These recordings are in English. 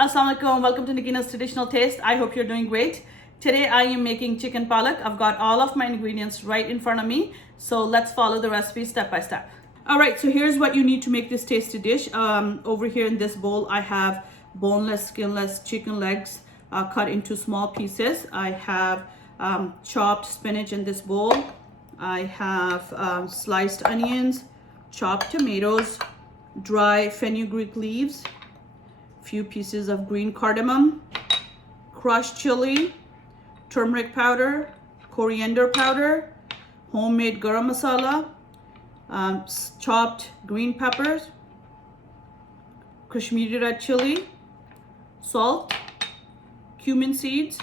Assalamu alaikum, welcome to Nikina's Traditional Taste. I hope you're doing great. Today I am making chicken palak. I've got all of my ingredients right in front of me. So let's follow the recipe step by step. All right, so here's what you need to make this tasty dish. Over here in this bowl, I have boneless, skinless chicken legs cut into small pieces. I have chopped spinach in this bowl. I have sliced onions, chopped tomatoes, dry fenugreek leaves, few pieces of green cardamom, crushed chili, turmeric powder, coriander powder, homemade garam masala, chopped green peppers, Kashmiri red chili, salt, cumin seeds,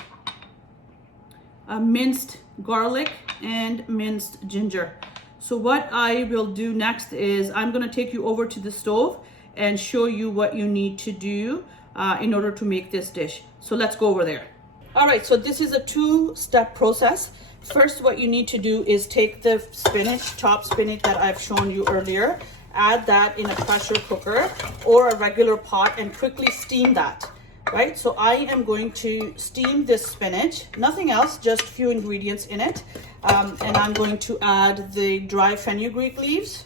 minced garlic, and minced ginger. So what I will do next is I'm going to take you over to the stove and show you what you need to do in order to make this dish. So let's go over there. All right, so this is a two-step process. First, what you need to do is take the spinach, chopped spinach that I've shown you earlier, add that in a pressure cooker or a regular pot and quickly steam that, right? So I am going to steam this spinach, nothing else, just a few ingredients in it. And I'm going to add the dry fenugreek leaves.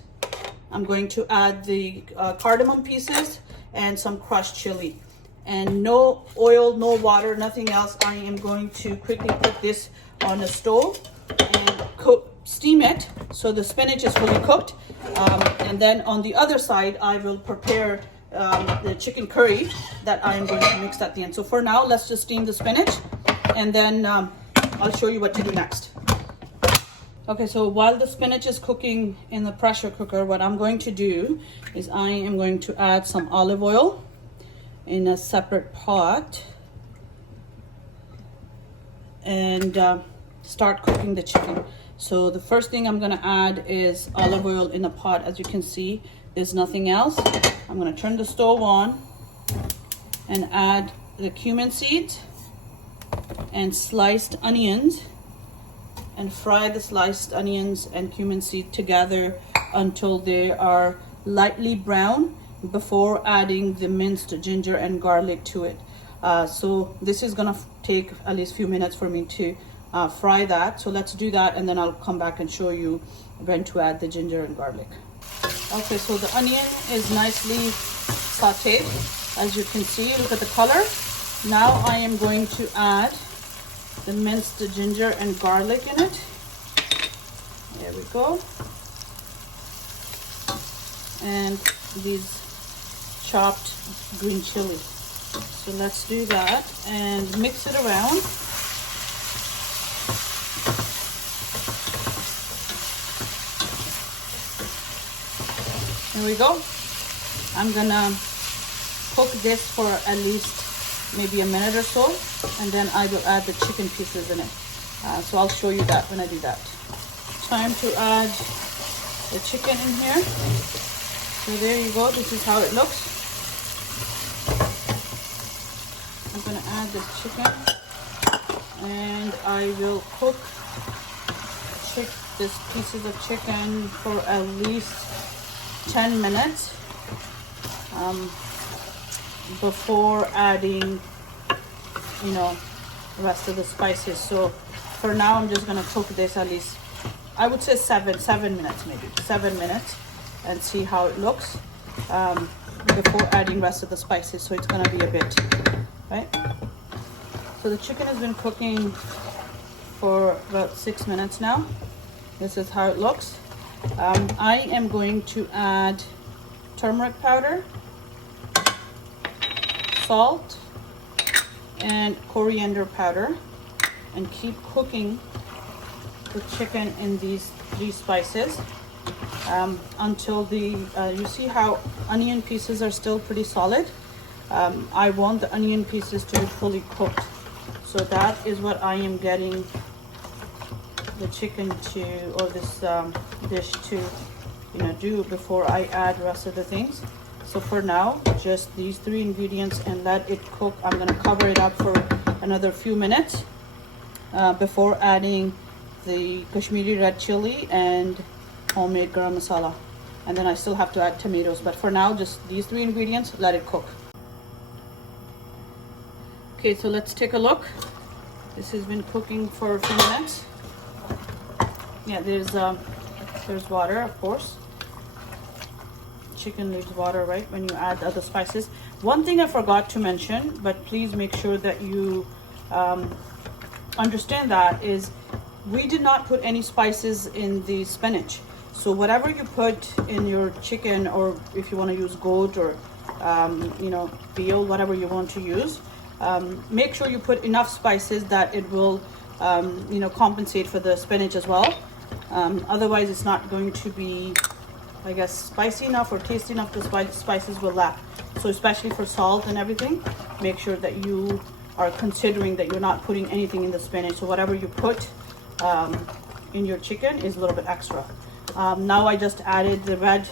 I'm going to add the cardamom pieces and some crushed chili. And no oil, no water, nothing else. I am going to quickly put this on the stove and steam it so the spinach is fully cooked. And then on the other side, I will prepare the chicken curry that I am going to mix at the end. So for now, let's just steam the spinach and then I'll show you what to do next. Okay, so while the spinach is cooking in the pressure cooker, what I'm going to do is I am going to add some olive oil in a separate pot and start cooking the chicken. So the first thing I'm going to add is olive oil in a pot. As you can see, there's nothing else. I'm going to turn the stove on and add the cumin seeds and sliced onions, and fry the sliced onions and cumin seed together until they are lightly brown before adding the minced ginger and garlic to it. So this is gonna take at least a few minutes for me to fry that. So let's do that and then I'll come back and show you when to add the ginger and garlic. Okay, so the onion is nicely sauteed. As you can see, look at the color. Now I am going to add the minced ginger and garlic in it. There we go. And these chopped green chili. So let's do that and mix it around. There we go. I'm gonna cook this for at least maybe a minute or so, and then I will add the chicken pieces in it. So I'll show you that when I do that. Time to add the chicken in here. So there you go, this is how it looks. I'm gonna add the chicken and I will cook these pieces of chicken for at least 10 minutes before adding, the rest of the spices. So for now, I'm just gonna cook this at least, I would say seven minutes, maybe 7 minutes, and see how it looks before adding rest of the spices. So it's gonna be a bit, right? So the chicken has been cooking for about 6 minutes now. This is how it looks. I am going to add turmeric powder, salt, and coriander powder, and keep cooking the chicken in these 3 spices until you see how onion pieces are still pretty solid. I want the onion pieces to be fully cooked. So that is what I am getting the chicken to, or this dish to, do before I add the rest of the things. So for now, just these 3 ingredients and let it cook. I'm gonna cover it up for another few minutes before adding the Kashmiri red chili and homemade garam masala. And then I still have to add tomatoes, but for now, just these 3 ingredients, let it cook. Okay, so let's take a look. This has been cooking for a few minutes. Yeah, there's water, of course. Chicken leaves water, right, when you add other spices. One thing I forgot to mention, but please make sure that you understand that, is we did not put any spices in the spinach. So whatever you put in your chicken, or if you want to use goat or veal, whatever you want to use, make sure you put enough spices that it will compensate for the spinach as well. Otherwise it's not going to be, I guess, spicy enough or tasty enough. The spices will lack. So especially for salt and everything, make sure that you are considering that you're not putting anything in the spinach. So whatever you put in your chicken is a little bit extra. Now I just added the red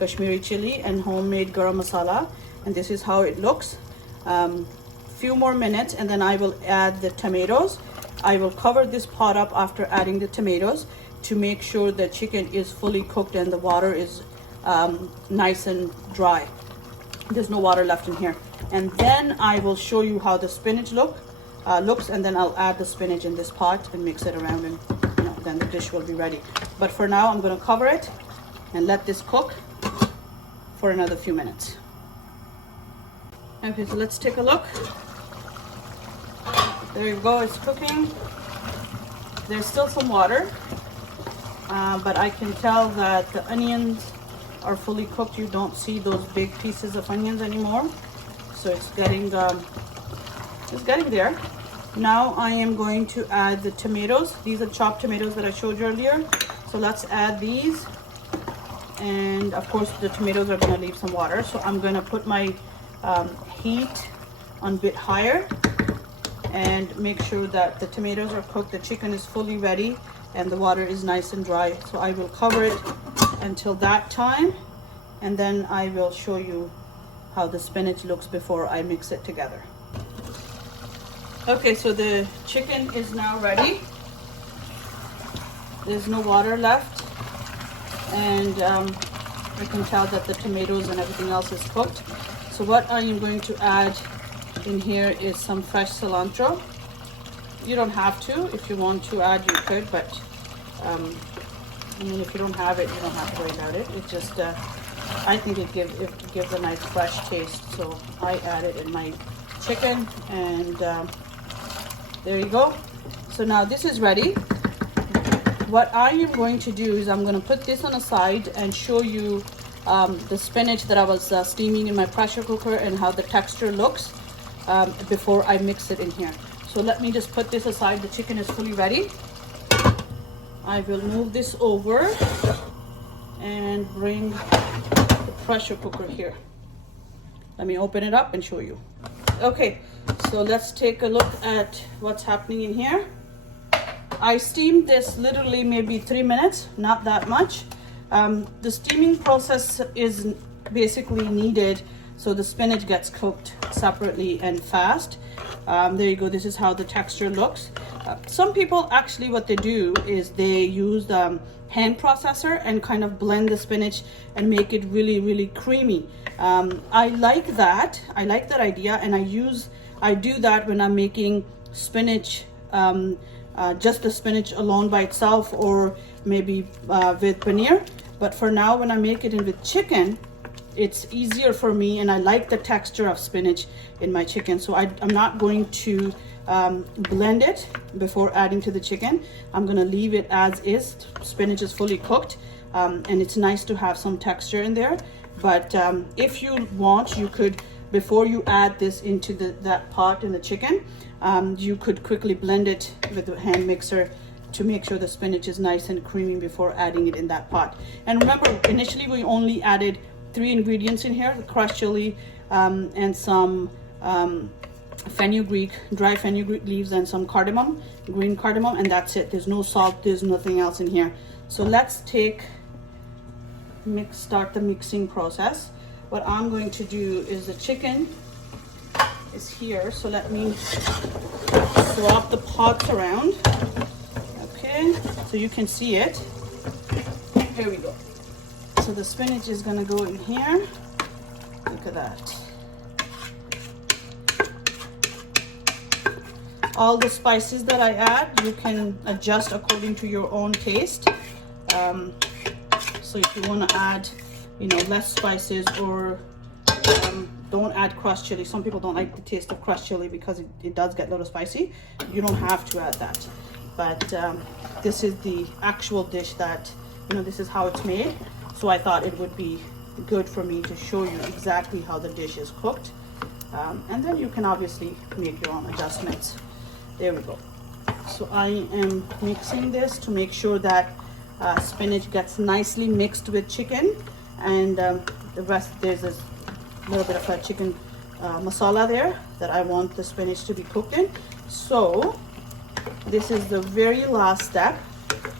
Kashmiri chili and homemade garam masala, and this is how it looks. Few more minutes and then I will add the tomatoes. I will cover this pot up after adding the tomatoes to make sure the chicken is fully cooked and the water is nice and dry. There's no water left in here. And then I will show you how the spinach looks, and then I'll add the spinach in this pot and mix it around, and then the dish will be ready. But for now I'm going to cover it and let this cook for another few minutes. Okay, so let's take a look. There you go, it's cooking. There's still some water, but I can tell that the onions are fully cooked. You don't see those big pieces of onions anymore. So it's getting there. Now I am going to add the tomatoes. These are chopped tomatoes that I showed you earlier. So let's add these. And of course the tomatoes are going to leave some water. So I'm going to put my heat on a bit higher and make sure that the tomatoes are cooked, the chicken is fully ready, and the water is nice and dry. So I will cover it until that time, and then I will show you how the spinach looks before I mix it together. Okay, so the chicken is now ready. There's no water left, and I can tell that the tomatoes and everything else is cooked. So what I am going to add in here is some fresh cilantro. You don't have to. If you want to add, you could, but if you don't have it, you don't have to worry about it. It just, I think it gives a nice fresh taste. So I add it in my chicken, and there you go. So now this is ready. What I am going to do is I'm going to put this on a side and show you the spinach that I was steaming in my pressure cooker and how the texture looks before I mix it in here. So let me just put this aside. The chicken is fully ready. I will move this over and bring the pressure cooker here. Let me open it up and show you. Okay, so let's take a look at what's happening in here. I steamed this literally maybe 3 minutes, not that much. The steaming process is basically needed so the spinach gets cooked separately and fast. There you go, this is how the texture looks. Some people actually, what they do is they use the hand processor and kind of blend the spinach and make it really, really creamy. I like that. I like that idea, and I do that when I'm making spinach, just the spinach alone by itself, or maybe with paneer. But for now, when I make it in with chicken, it's easier for me, and I like the texture of spinach in my chicken. So I'm not going to blend it before adding to the chicken. I'm gonna leave it as is. Spinach is fully cooked, and it's nice to have some texture in there. But if you want, you could, before you add this into that pot in the chicken, you could quickly blend it with the hand mixer to make sure the spinach is nice and creamy before adding it in that pot. And remember, initially we only added 3 ingredients in here: the crushed chili, and some fenugreek, dry fenugreek leaves, and some cardamom, green cardamom, and that's it. There's no salt, there's nothing else in here. So let's start the mixing process. What I'm going to do is, the chicken is here, so let me swap the pots around. Okay, so you can see it. Here we go. So the spinach is gonna go in here. Look at that. all the spices that I add, you can adjust according to your own taste. So if you want to add, you know, less spices, or don't add crushed chili. Some people don't like the taste of crushed chili because it does get a little spicy. You don't have to add that. But this is the actual dish that, you know, this is how it's made. So I thought it would be good for me to show you exactly how the dish is cooked. And then you can obviously make your own adjustments. There we go. So I am mixing this to make sure that spinach gets nicely mixed with chicken, and the rest, there's a little bit of a chicken masala there that I want the spinach to be cooked in. So this is the very last step.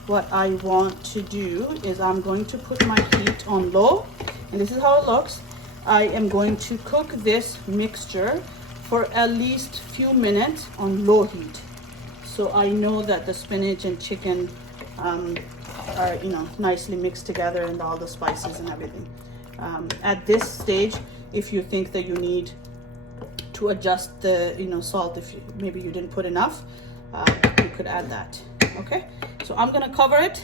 What I want to do is I'm going to put my heat on low, and this is how it looks. I am going to cook this mixture for at least few minutes on low heat, so I know that the spinach and chicken are, you know, nicely mixed together, and all the spices and everything. At this stage, if you think that you need to adjust the, you know, salt, if you, maybe you didn't put enough, you could add that. Okay, so I'm gonna cover it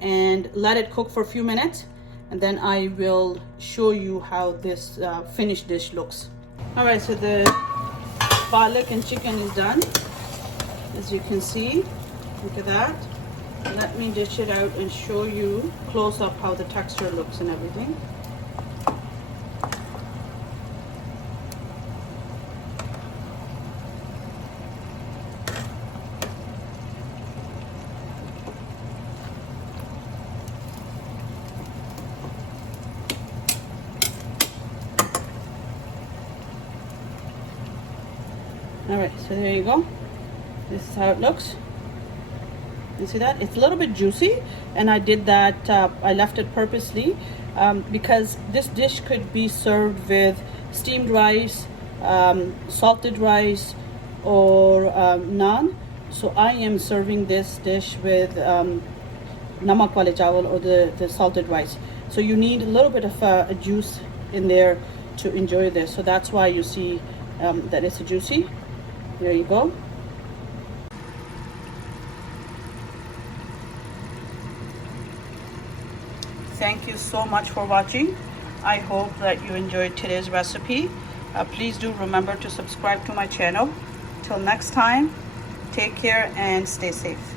and let it cook for a few minutes, and then I will show you how this finished dish looks. All right, so the palak and chicken is done, as you can see. Look at that. Let me dish it out and show you close up how the texture looks and everything. All right, so there you go. This is how it looks. You see that? It's a little bit juicy, and I did that, I left it purposely because this dish could be served with steamed rice, salted rice, or naan. So I am serving this dish with namak wale chawal, or the salted rice. So you need a little bit of a juice in there to enjoy this. So that's why you see that it's juicy. There you go. Thank you so much for watching. I hope that you enjoyed today's recipe. Please do remember to subscribe to my channel. Till next time, take care and stay safe.